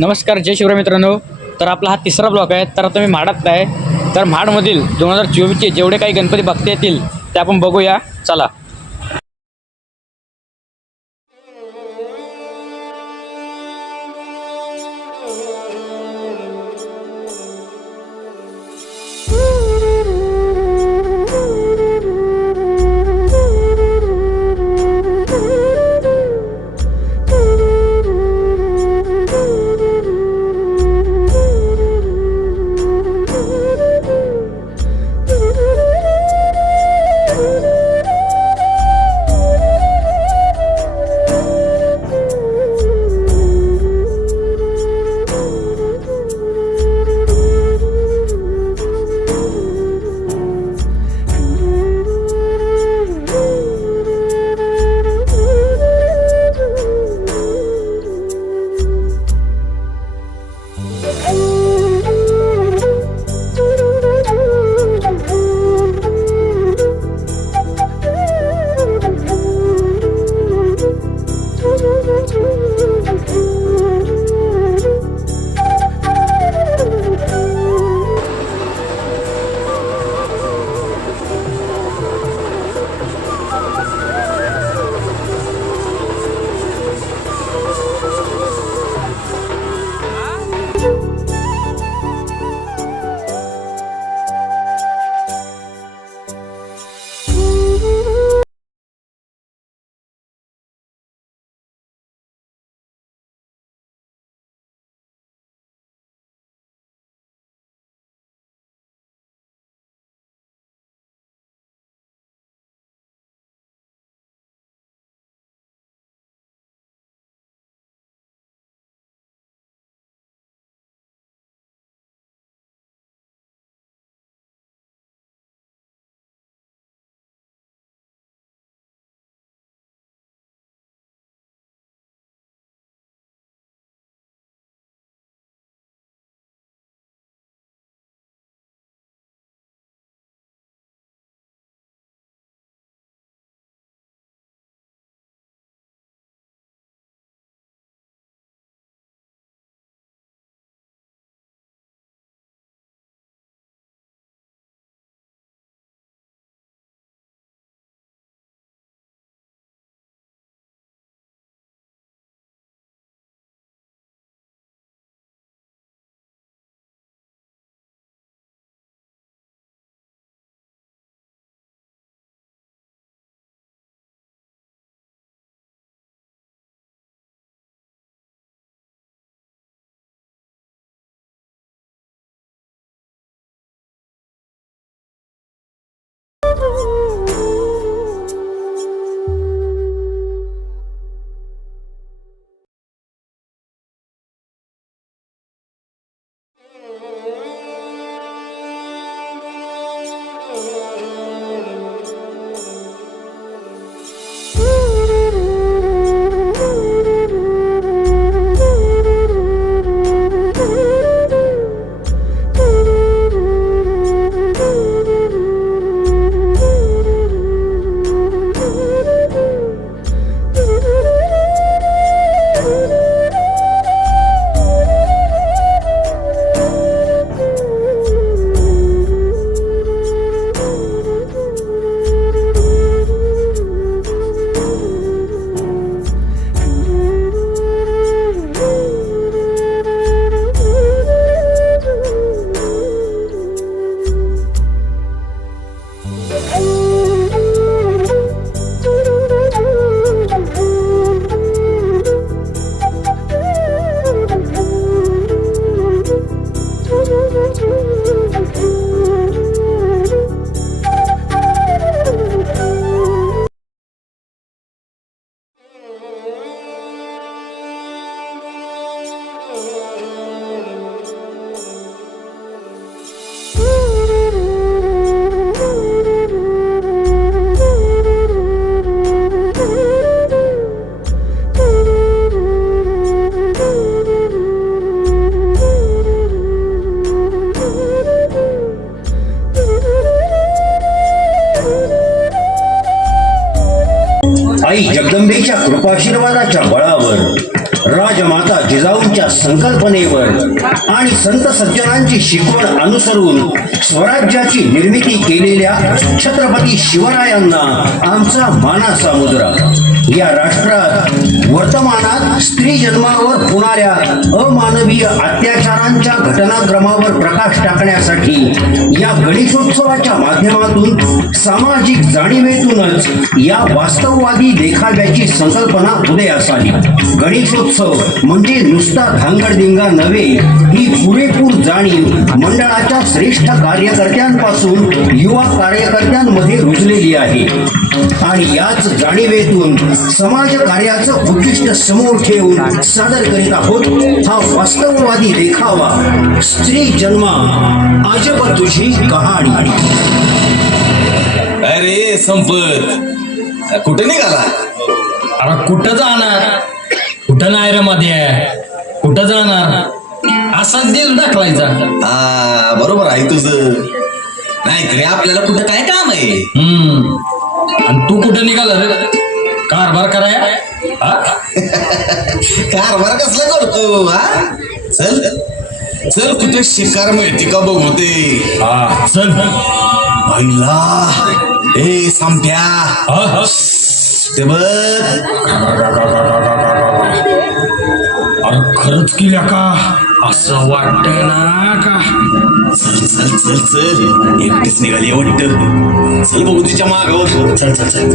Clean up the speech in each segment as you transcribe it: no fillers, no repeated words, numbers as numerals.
नमस्कार, जय शिवराय मित्रांनो. तर आपला हा तिसरा ब्लॉक आहे. तर आता मी म्हाडात आहे. तर म्हाडमधील 2024चे जेवढे काही गणपती बघता येतील ते आपण बघूया. चला. संकल्पनेवर आणि संत सज्जनांची शिकवण अनुसरून स्वराज्याची निर्मिती केलेल्या छत्रपती शिवरायांना आमचा मानाचा मुजरा. या राष्ट्रात वर्तमानात स्त्री जन्मावर होणाऱ्या अमानवीय अत्याचारांच्या घटनाक्रमावर प्रकाश टाकण्यासाठी या गणेशोत्सवाच्या माध्यमातून सामाजिक जाणीवेतूनच या वास्तववादी देखाव्याची संकल्पना उदयास आली. गणेशोत्सव म्हणजे नुसता धांगडधिंगा नव्हे, ही पुरेपूर जाणीव मंडळाच्या श्रेष्ठ कार्यकर्त्यांपासून युवा कार्यकर्त्यांमध्ये रुजलेली आहे. आणि याच जाणीवेतून समाज कार्याचं उद्दिष्ट समोर ठेवून सादर करीत आहोत हा वास्तववादी देखावा, स्त्री जन्मा अजब तुझी कहाणी. अरे संपत, कुठे निघाला? अरे कुठं जाणार? कुठं नाही रे मध्ये, कुठं जाणार? असाच दिल दाखवायचा. बरोबर आहे तुझं. नाहीतरी आपल्याला कुठं काय काम आहे? आणि तू कुठं निघाला रे? कारभार कराया? कारभार कसला करतो? चल चल, कुठे शिकार मिळते का बघू ते. चल पहिला ए संप्या, ते बघ. अरे खरंच केल्या का? असं वाटतंय ना का? चल चल चल चल, एकटीच निघाली वाटत. चल बघू तिच्या मागावर. चल चल चल.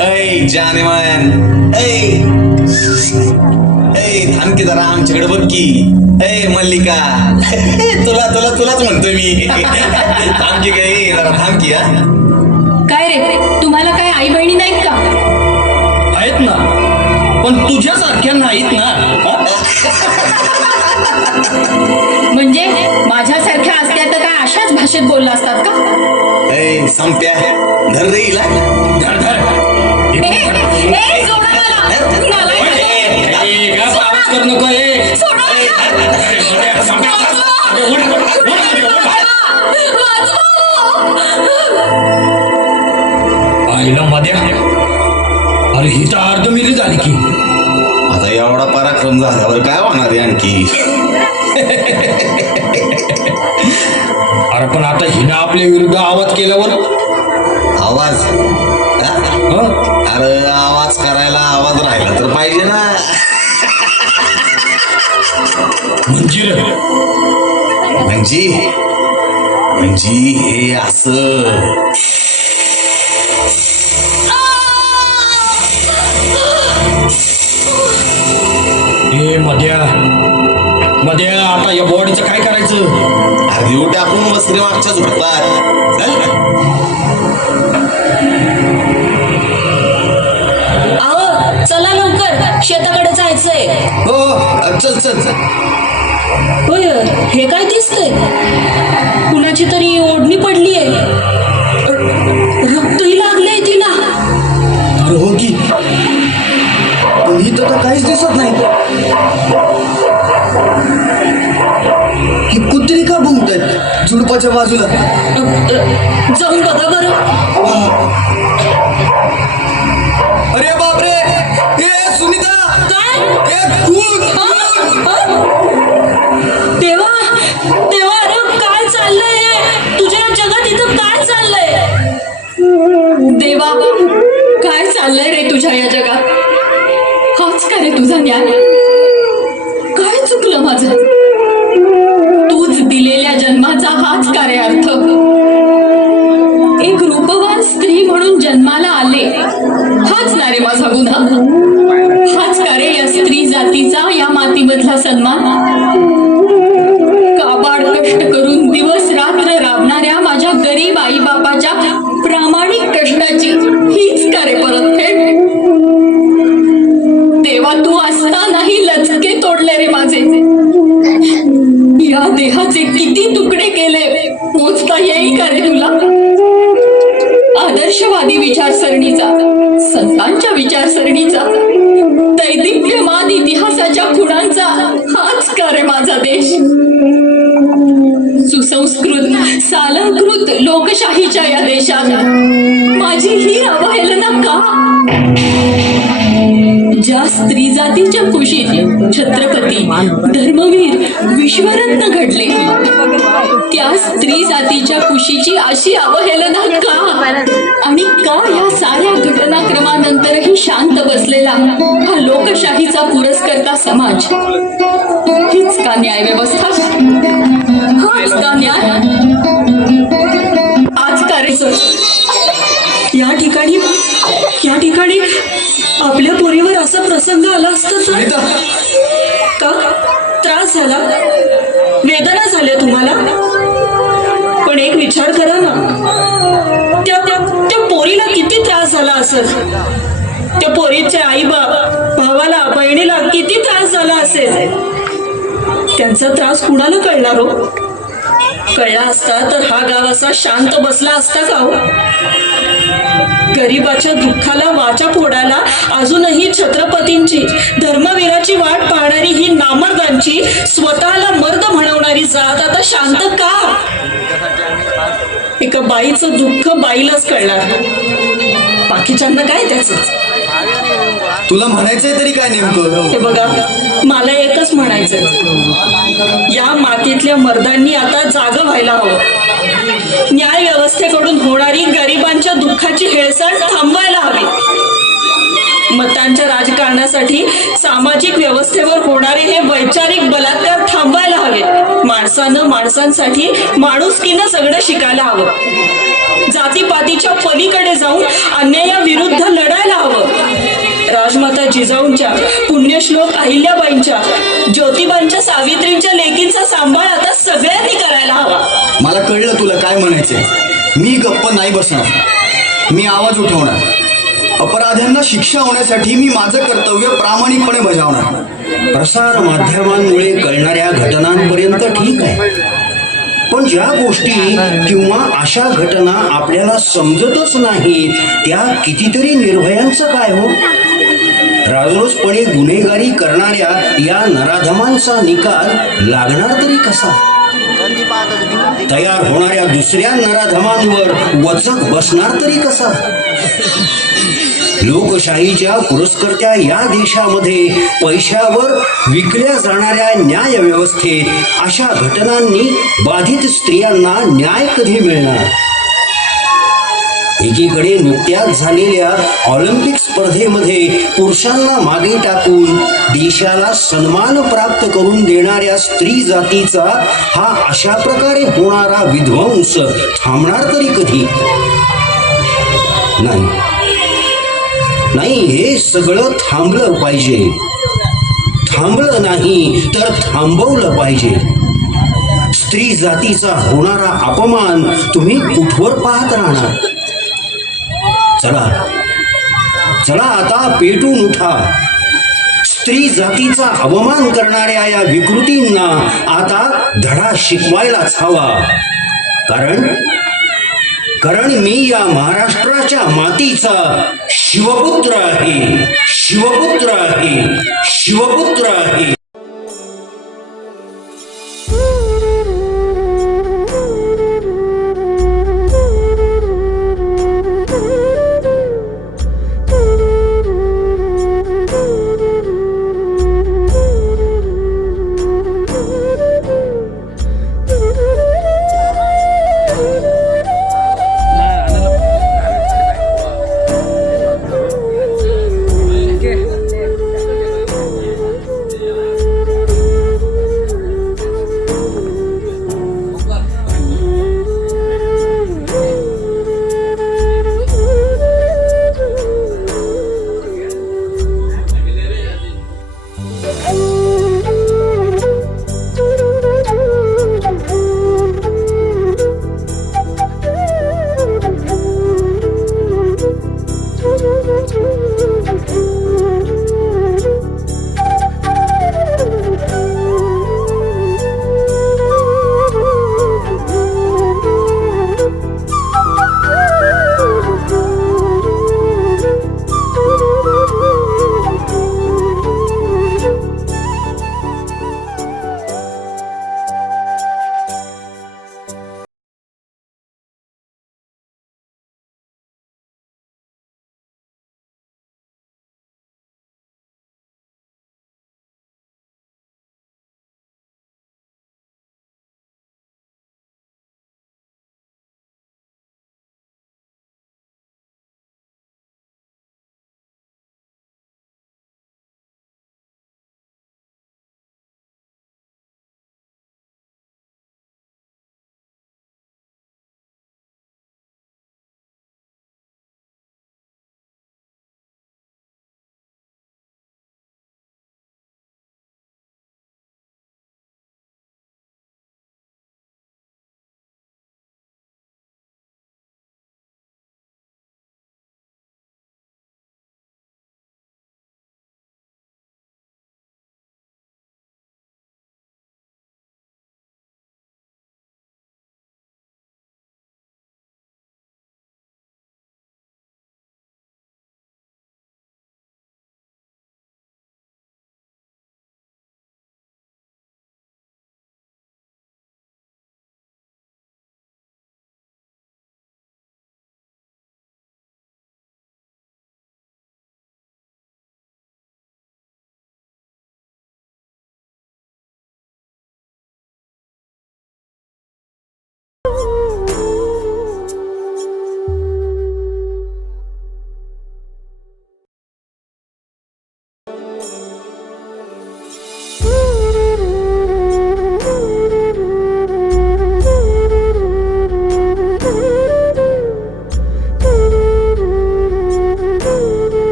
ऐ जानेमान, ऐ थांब की जरा, आमच्याकडे बघ की. ऐ मल्लिका, तुला तुला तुलाच म्हणतोय मी. थांब की काही जरा, थांब की. काय रे, तुम्हाला काय आई बहिणी नाहीत का? आहेत ना, पण तुझ्यासारख्या नाहीत ना. म्हणजे माझ्यासारख्या असत्या तर काय अशाच भाषेत बोलला असतात का? ऐ संप्या, धर रे हिला. धर धर. सोडा मला. आवाज करू नको. आईला मध्या, अरे ही तर अर्ध मिली झाली की. आता एवढा पराक्रम झाल्यावर काय होणार आहे आणखी? अरे पण आता हिनं आपल्या विरुद्ध आवाज केल्यावर आवाज? अरे आवाज करायला आवाज राहिला तर पाहिजे ना. म्हणजे म्हणजे हे असं. हे मध्या आता या बॉडीचं काय करायचं? अर्धी टाकून वस्त्री मागच्या झोपतात. आहो चला लवकर, शेताकडे जायचंय. हो चल चल चल. होय, हे काय दिसतंय? कुणाची तरी ओढणी पडलीये, रक्तही लागलंय तिला. अरे हो की, पण इथं तर काहीच दिसत नाही. ही कुत्री का भुंकतात झुडपाच्या बाजूला? जाऊन बघा बरं. अरे बापरे, ए सुनीता, देवा देवा, अरे काय चाललंय? तुझ्या जगात इथं काय चाललंय? देवा, काय चाललंय रे तुझ्या या जगात? हाच का रे तुझा न्याय? काय चुकलं माझं? तूच दिलेल्या जन्माचा हाच का रे अर्थ? एक रूपवान स्त्री म्हणून जन्माला आले, हाच ना रे माझा गुन्हा? हाच का रे या स्त्री जातीचा या मातीमधला सन्मान? काबाड कष्ट करून दिवस रात्र राबणाऱ्या माझ्या गरीब आई बापाच्या प्रामाणिक कष्टाची हीच का रे परतफेड? देवा, तू असतानाही लचके तोडले रे माझे. या देहाचे किती तुकडे केले, मोजता येईल का रे तुला? आदर्शवादी विचारसरणीचा, संतांच्या विचारसरणीचा, दैदिप्यमान इतिहासाच्या खुणांचा हाच का रे माझा देश? सुसंस्कृत सालंकृत लोकशाहीच्या या देशात माझी ही अवहेलना का? ज्या ज्या स्त्री जातीच्या कुशीत छत्रपती धर्मवीर विश्वरत्न घडले, त्या स्त्री जातीच्या कुशीची अशी अवहेलना का? आणि का या साऱ्या घटनाक्रमानंतरही शांत बसलेला हा लोकशाहीचा पुरस्कर्ता समाज? हीच का न्याय व्यवस्था? हाच का न्याय? आज करायचं या ठिकाणी आपल्या पोरीवर असा प्रसंग आला असता तर का त्रास झाला, वेदना झाल्या तुम्हाला? पण एक विचार करा ना, त्या पोरीला किती त्रास झाला असेल, त्या पोरीच्या आई भावाला बहिणीला किती त्रास झाला असेल. त्यांचा त्रास कुणाला कळणार हो? कळला असता तर हा गाव असा शांत बसला असता का हो? गरिबाच्या दुःखाला वाचा फोडायला अजूनही छत्रपतींची, धर्मवीराची वाट पाहणारी ही नामर्दांची, स्वतःला मर्द म्हणवणारी जात आता शांत का? एका बाईचं दुःख बाईलाच कळणार, बाकीच्यांना काय त्याच. तुला म्हणायचंय तरी काय नेमकं? हे बघा, मला एकच म्हणायचं, या मातीतल्या मर्दांनी आता जागं व्हायला हवं. न्याय व्यवस्थेकडून होणारी गरिबांच्या दुःखाची हेळसांड थांबवायला हवी. मतांच्या राजकारणासाठी सामाजिक व्यवस्थेवर होणारे हे वैचारिक बलात्कार थांबवायला हवे. माणसानं माणसांसाठी माणुसकीनं सगळं शिकायला हवं. जातीपातीच्या पलीकडे जाऊन अन्यायाविरुद्ध लढायला हवं. राजमाता जिजाऊंच्या, पुण्यश्लोक अहिल्याबाईंच्या, ज्योतिबांच्या, सावित्रींच्या लेकींचा सांभाळ आता सगळ्यांनी करायला हवा. मला कळलं तुला काय म्हणायचंय. मी गप्प नाही बसणार, मी आवाज उठवणार. अपराध्यांना शिक्षा होण्यासाठी मी माझं कर्तव्य प्रामाणिकपणे बजावणार. प्रसार माध्यमांमुळे कळणाऱ्या घटनांपर्यंत ठीक आहे, पण ज्या गोष्टी किंवा अशा घटना आपल्याला समजतच नाहीत त्या कितीतरी निर्भयांचं काय हो? राजरोसपणे गुन्हेगारी करणाऱ्या या नराधमांचा निकाल लागणार तरी कसा? तयार होणाऱ्या दुसऱ्या नराधमांवर वचक बसणार तरी कसा? लोकशाहीच्या पुरस्कर्त्या या देशामध्ये पैशावर विकल्या जाणाऱ्या न्याय व्यवस्थेत अशा घटनांनी बाधित स्त्रियांना न्याय कधी मिळणार? एकीकडे नुकत्याच झालेल्या ऑलिम्पिक स्पर्धेमध्ये पुरुषांना मागे टाकून देशाला सन्मान प्राप्त करून देणाऱ्या स्त्री जातीचा हा अशा प्रकारे होणारा विध्वंस थांबणार तरी कधी? नाही, हे सगळं थांबलं पाहिजे. थांबलं नाही तर थांबवलं पाहिजे. स्त्री जातीचा होणारा अपमान तुम्ही कुठवर पाहत राहणार? चला आता पेटून उठा. स्त्री जातीचा अवमान करणाऱ्या या विकृतींना आता धडा शिकवायलाच हवा. कारण मी या महाराष्ट्राच्या मातीचा शिवपुत्र आहे.